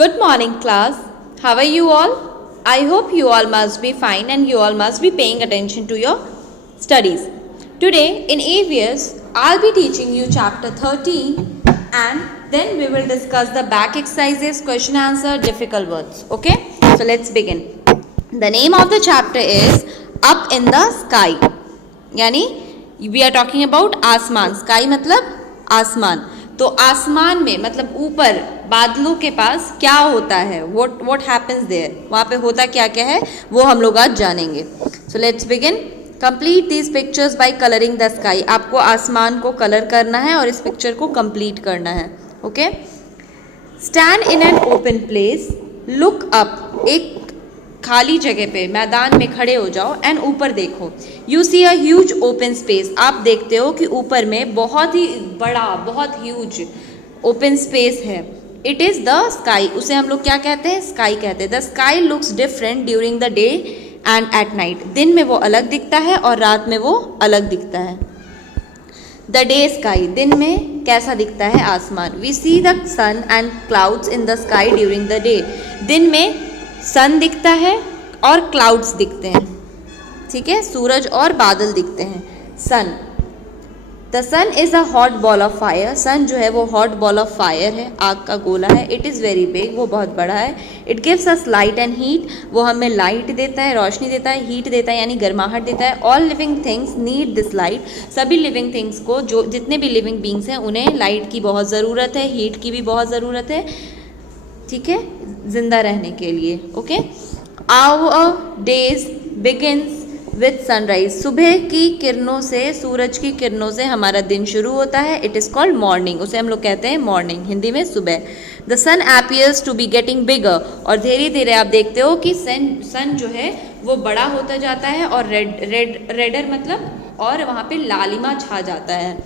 Good morning, class. How are you all? I hope you all must be fine and you all must be paying attention to your studies. Today in AVS, I'll be teaching you chapter 13 and then we will discuss the back exercises, question answer, difficult words. Okay? So let's begin. The name of the chapter is Up in the Sky. यानी we are talking about आसमान. Sky मतलब आसमान. तो आसमान में मतलब ऊपर बादलों के पास क्या होता है, what happens there, वहाँ पे होता क्या क्या है वो हम लोग आज जानेंगे. So let's begin. Complete these pictures by coloring the sky. आपको आसमान को कलर करना है और इस पिक्चर को कंप्लीट करना है. Okay. Stand in an open place. Look up. एक खाली जगह पे मैदान में खड़े हो जाओ एंड ऊपर देखो. You see a huge open space. आप देखते हो कि ऊपर में बहुत ही बड़ा, बहुत ह्यूज ओपन स्पेस है. It is the sky. उसे हम लोग क्या कहते हैं? स्काई कहते हैं. The sky looks different during the day and at night. दिन में वो अलग दिखता है और रात में वो अलग दिखता है. The day sky. दिन में कैसा दिखता है आसमान. We see the sun and clouds in the sky during the day. दिन में सन दिखता है और क्लाउड्स दिखते हैं. ठीक है, सूरज और बादल दिखते हैं. Sun. The sun is a hot ball of fire. Sun जो है वो हॉट बॉल ऑफ फायर है, आग का गोला है. It is very big. वो बहुत बड़ा है. It gives us light and heat. वो हमें लाइट देता है, रोशनी देता है, हीट देता है यानी गर्माहट देता है. All living things need this light. सभी लिविंग थिंग्स को, जो जितने भी लिविंग बींग्स हैं उन्हें लाइट की बहुत ज़रूरत है, हीट की भी बहुत ज़रूरत है. ठीक है, जिंदा रहने के लिए. Okay. Our days begins with sunrise. सुबह की किरणों से, सूरज की किरणों से हमारा दिन शुरू होता है. It is called morning. उसे हम लोग कहते हैं मॉर्निंग, हिंदी में सुबह. The sun appears to be getting bigger. और धीरे धीरे आप देखते हो कि सन जो है वो बड़ा होता जाता है और रेडर मतलब, और वहाँ पे लालिमा छा जाता है.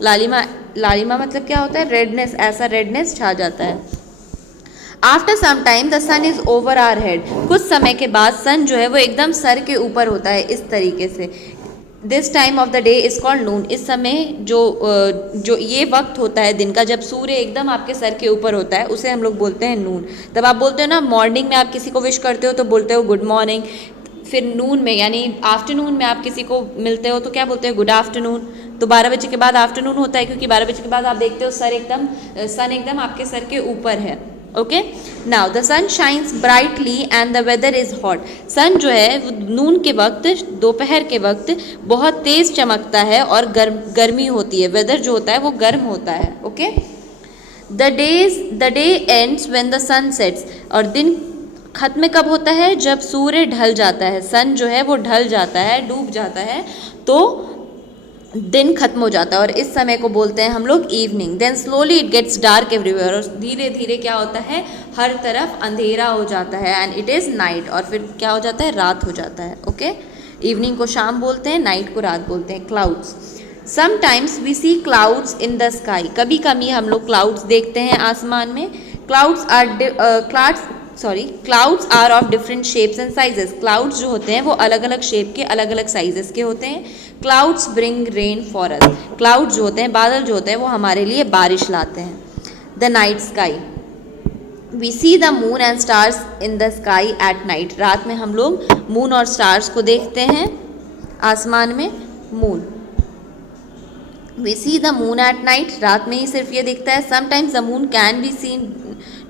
लालिमा मतलब क्या होता है? रेडनेस. ऐसा रेडनेस छा जाता है. After some time the sun is over our head. कुछ समय के बाद सन जो है वो एकदम सर के ऊपर होता है, इस तरीके से. This time of the day is called noon. इस समय जो ये वक्त होता है दिन का जब सूर्य एकदम आपके सर के ऊपर होता है उसे हम लोग बोलते हैं नून. तब आप बोलते हो ना, मॉर्निंग में आप किसी को विश करते हो तो बोलते हो गुड मॉर्निंग. फिर नून में यानी आफ्टरनून में आप किसी को मिलते हो तो क्या बोलते हो? Good afternoon. तो 12 बजे के बाद आफ्टरनून होता है क्योंकि 12 बजे के बाद आप देखते हो सन एकदम आपके सर के ऊपर है. Okay. Now the sun shines brightly and the weather is hot. Sun जो है नून के वक्त, दोपहर के वक्त बहुत तेज़ चमकता है और गर्मी होती है. वेदर जो होता है वो गर्म होता है. Okay. The day ends when the sun sets. और दिन खत्म कब होता है? जब सूर्य ढल जाता है. सन जो है वो ढल जाता है, डूब जाता है, तो दिन खत्म हो जाता है और इस समय को बोलते हैं हम लोग evening. Then slowly it gets dark everywhere. और धीरे धीरे क्या होता है? हर तरफ अंधेरा हो जाता है. And it is night. और फिर क्या हो जाता है? रात हो जाता है. ओके. इवनिंग को शाम बोलते हैं, नाइट को रात बोलते हैं. Clouds. Sometimes we see clouds in the sky. कभी कभी हम लोग क्लाउड्स देखते हैं आसमान में. Clouds are of different shapes and sizes. Clouds जो होते हैं वो अलग अलग शेप के, अलग अलग साइजेस के होते हैं. Clouds bring rain for us. Clouds जो होते हैं, बादल जो होते हैं, वो हमारे लिए बारिश लाते हैं. The night sky. We see the moon and stars in the sky at night. रात में हम लोग मून और स्टार्स को देखते हैं आसमान में. Moon. We see the moon at night. रात में ही सिर्फ ये दिखता है. Sometimes the moon can be seen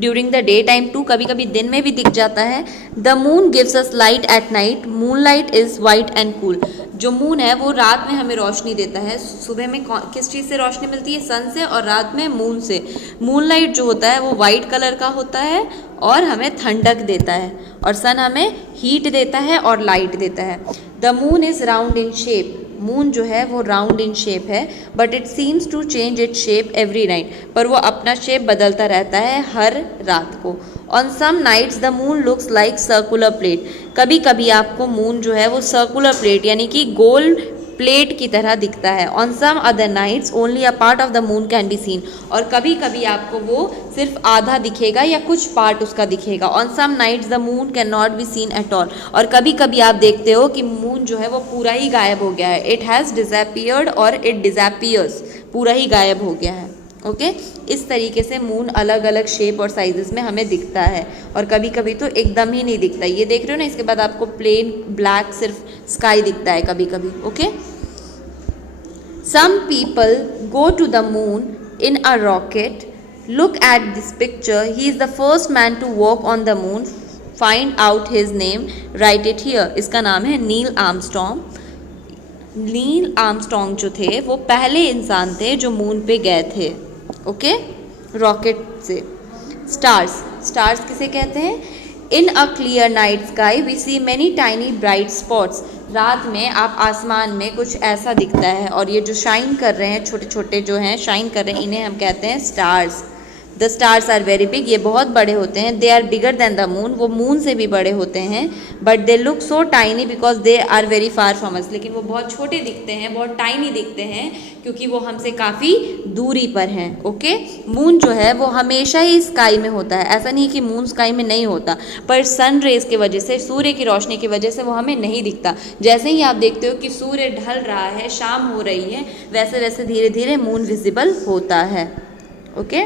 during the day time too. कभी कभी दिन में भी दिख जाता है. The moon gives us light at night. Moon light is white and cool. जो मून है वो रात में हमें रोशनी देता है. सुबह में किस चीज़ से रोशनी मिलती है? सन से. और रात में मून से. मून लाइट जो होता है वो वाइट कलर का होता है और हमें ठंडक देता है. और सन हमें हीट देता है और लाइट देता है. The moon is round in shape. Moon जो है वो राउंड इन शेप है. But it seems to change it shape every night. पर वो अपना शेप बदलता रहता है हर रात को. On some nights the moon looks like circular plate. कभी कभी आपको मून जो है वो सर्कुलर प्लेट यानी कि गोल प्लेट की तरह दिखता है. On some other nights only a part of the moon can be seen. और कभी कभी आपको वो सिर्फ आधा दिखेगा या कुछ पार्ट उसका दिखेगा. On some nights the moon can not be seen at all. और कभी कभी आप देखते हो कि मून जो है वो पूरा ही गायब हो गया है. इट हैज़ डिसअपीयर्ड और इट डिसअपीयर्स. पूरा ही गायब हो गया है. ओके इस तरीके से मून अलग अलग शेप और साइजेस में हमें दिखता है, और कभी कभी तो एकदम ही नहीं दिखता। ये देख रहे हो ना, इसके बाद आपको प्लेन ब्लैक सिर्फ स्काई दिखता है कभी कभी। Okay, some people go to the moon in a rocket. Look at this picture, he is the first man to walk on the moon. Find out his name, write it here. इसका नाम है Neil Armstrong. Neil Armstrong जो थे वो पहले इंसान थे जो मून पे गए थे। ओके, रॉकेट से। स्टार्स, स्टार्स किसे कहते हैं? In a clear night sky we see many tiny bright spots. रात में आप आसमान में कुछ ऐसा दिखता है, और ये जो शाइन कर रहे हैं, छोटे छोटे जो हैं शाइन कर रहे हैं, इन्हें हम कहते हैं stars. The stars are very big, ये बहुत बड़े होते हैं। They are bigger than the moon, वो मून से भी बड़े होते हैं। But they look so tiny because they are very far from us, लेकिन वो बहुत छोटे दिखते हैं, बहुत टाइनी दिखते हैं, क्योंकि वो हमसे काफ़ी दूरी पर हैं। ओके, मून जो है वो हमेशा ही स्काई में होता है, ऐसा नहीं कि मून स्काई में नहीं होता, पर सन रेज की वजह से, सूर्य की रोशनी की वजह से वो हमें नहीं दिखता। जैसे ही आप देखते हो कि सूर्य ढल रहा है, शाम हो रही है, वैसे वैसे धीरे धीरे मून विजिबल होता है। Okay,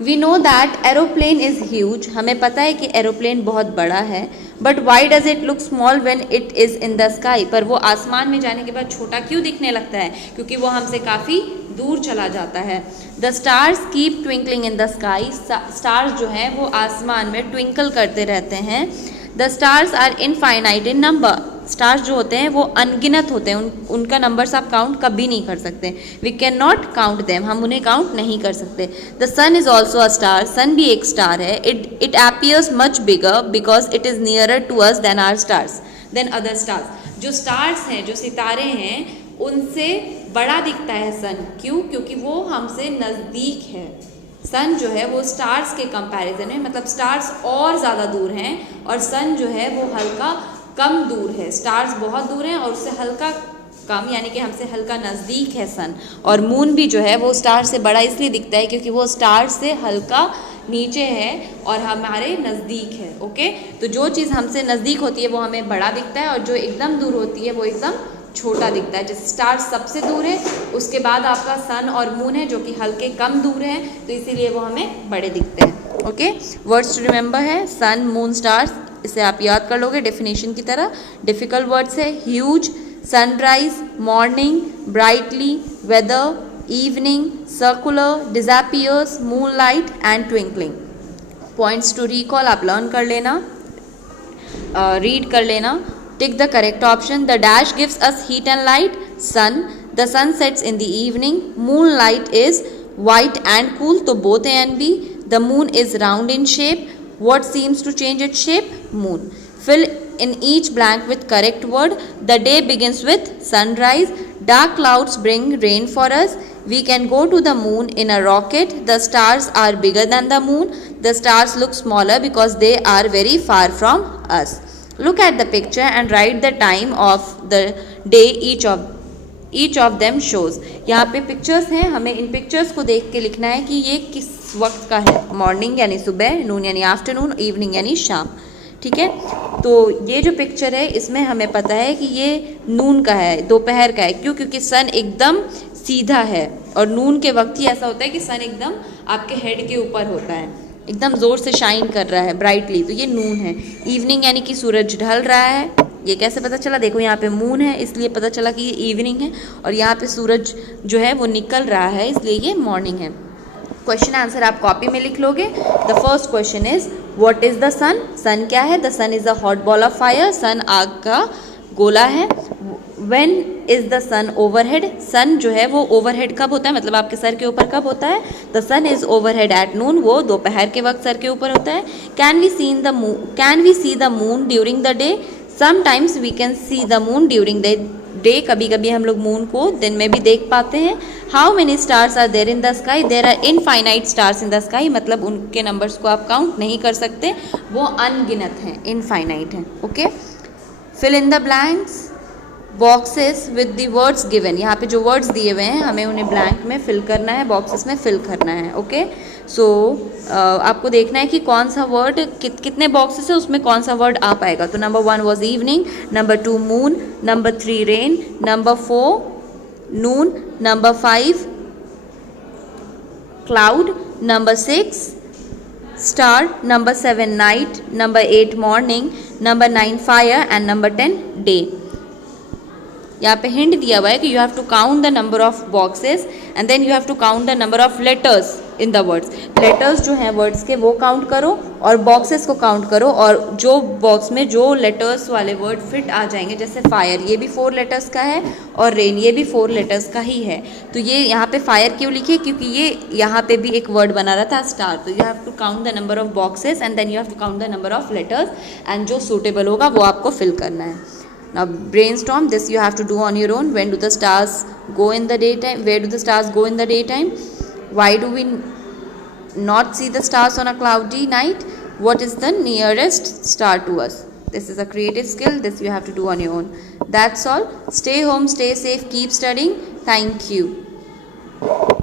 we know that aeroplane is huge, हमें पता है कि एरोप्लेन बहुत बड़ा है। But why does it look small when it is in the sky, पर वो आसमान में जाने के बाद छोटा क्यों दिखने लगता है? क्योंकि वो हमसे काफ़ी दूर चला जाता है। The stars keep twinkling in the sky, stars जो हैं वो आसमान में ट्विंकल करते रहते हैं। The stars are infinite in number, stars जो होते हैं वो अनगिनत होते हैं, उनका नंबर्स आप काउंट कभी नहीं कर सकते। We can not count them, हम उन्हें काउंट नहीं कर सकते। The sun is also a star, sun भी एक स्टार है। It appears much bigger because it is nearer to us than are stars than other stars. जो स्टार्स हैं, जो सितारे हैं, उनसे बड़ा दिखता है सन। क्यों? क्योंकि वो हमसे नज़दीक है। सन जो है वो स्टार्स के कंपैरिजन में, मतलब स्टार्स और ज़्यादा दूर हैं, और सन जो है वो हल्का कम दूर है। स्टार्स बहुत दूर हैं और उससे हल्का कम, यानी कि हमसे हल्का नज़दीक है सन। और मून भी जो है वो स्टार से बड़ा इसलिए दिखता है क्योंकि वो स्टार से हल्का नीचे है और हमारे नज़दीक है। ओके, तो जो चीज़ हमसे नज़दीक होती है वो हमें बड़ा दिखता है, और जो एकदम दूर होती है वो एकदम छोटा दिखता है। जैसे स्टार सबसे दूर है, उसके बाद आपका सन और मून है जो कि हल्के कम दूर हैं, तो इसीलिए वो हमें बड़े दिखते हैं। ओके, वर्ड्स टू रिमेंबर है सन, मून, स्टार्स, इसे आप याद कर लोगे डेफिनेशन की तरह। डिफ़िकल्ट वर्ड्स है huge, sunrise, morning, brightly, weather, evening, circular, disappears, moonlight and twinkling. Points to recall आप लर्न कर लेना, रीड कर लेना। Tick the correct option. The dash gives us heat and light. Sun. The sun sets in the evening. Moonlight is white and cool. So both A and B. The moon is round in shape. What seems to change its shape? Moon. Fill in each blank with correct word. The day begins with sunrise. Dark clouds bring rain for us. We can go to the moon in a rocket. The stars are bigger than the moon. The stars look smaller because they are very far from us. Look at the picture and write the time of the day each of them shows. यहाँ पे pictures हैं, हमें इन pictures को देख के लिखना है कि ये किस वक्त का है। मॉर्निंग यानी सुबह, नून यानी आफ्टरनून, इवनिंग यानी शाम। ठीक है, तो ये जो पिक्चर है इसमें हमें पता है कि ये नून का है, दोपहर का है। क्यों? क्योंकि सन एकदम सीधा है, और नून के वक्त ही ऐसा होता है कि सन एकदम आपके हेड के ऊपर होता है, एकदम ज़ोर से शाइन कर रहा है ब्राइटली, तो ये नून है। इवनिंग यानी कि सूरज ढल रहा है। ये कैसे पता चला? देखो यहाँ पे मून है इसलिए पता चला कि ये इवनिंग है, और यहाँ पे सूरज जो है वो निकल रहा है इसलिए ये मॉर्निंग है। क्वेश्चन आंसर आप कॉपी में लिख लोगे। The first question is what is the sun? Sun क्या है? The sun is a hot ball of fire, sun आग का गोला है। When is the sun overhead? सन जो है वो ओवरहेड कब होता है, मतलब आपके सर के ऊपर कब होता है? The sun is overhead at noon, वो दोपहर के वक्त सर के ऊपर होता है। Can we see the moon during the day? Sometimes we can see the moon during the day, कभी कभी हम लोग मून को दिन में भी देख पाते हैं। How many stars are there in the sky? There are infinite stars in the sky, मतलब उनके नंबर्स को आप काउंट नहीं कर सकते, वो अनगिनत हैं, इनफाइनाइट हैं। Okay, fill in the blanks boxes with the words given. यहाँ पे जो वर्ड्स दिए हुए हैं हमें उन्हें ब्लैंक में फिल करना है, बॉक्सेस में फिल करना है। ओके, सो आपको देखना है कि कौन सा वर्ड कितने बॉक्सेस है उसमें कौन सा वर्ड आ पाएगा। तो number 1 was evening, number 2 moon, number 3 rain, number 4 Noon, number 5 cloud, number 6 star, number 7 night, number 8 morning, number 9 fire and number 10 day. यहाँ पे हिंट दिया हुआ है कि you have to count the number of boxes and then you have to count the number of letters in the words. Letters जो हैं words के वो काउंट करो और बॉक्सेस को काउंट करो, और जो बॉक्स में जो लेटर्स वाले वर्ड फिट आ जाएंगे, जैसे फायर ये भी 4 लेटर्स का है और रेन ये भी 4 लेटर्स का ही है. तो ये यहाँ पे फायर क्यों लिखी है? क्योंकि ये यहाँ पे भी एक वर्ड बना रहा था स्टार. तो you have to count the number of boxes and then you have to count the number of letters and जो सूटेबल होगा वो आपको फिल करना है. Now brainstorm this, you have to do on your own. When do the stars go in the daytime? Where do the stars go in the daytime? Why do we not see the stars on a cloudy night? What is the nearest star to us? This is a creative skill. This you have to do on your own. That's all. Stay home, stay safe, keep studying. Thank you.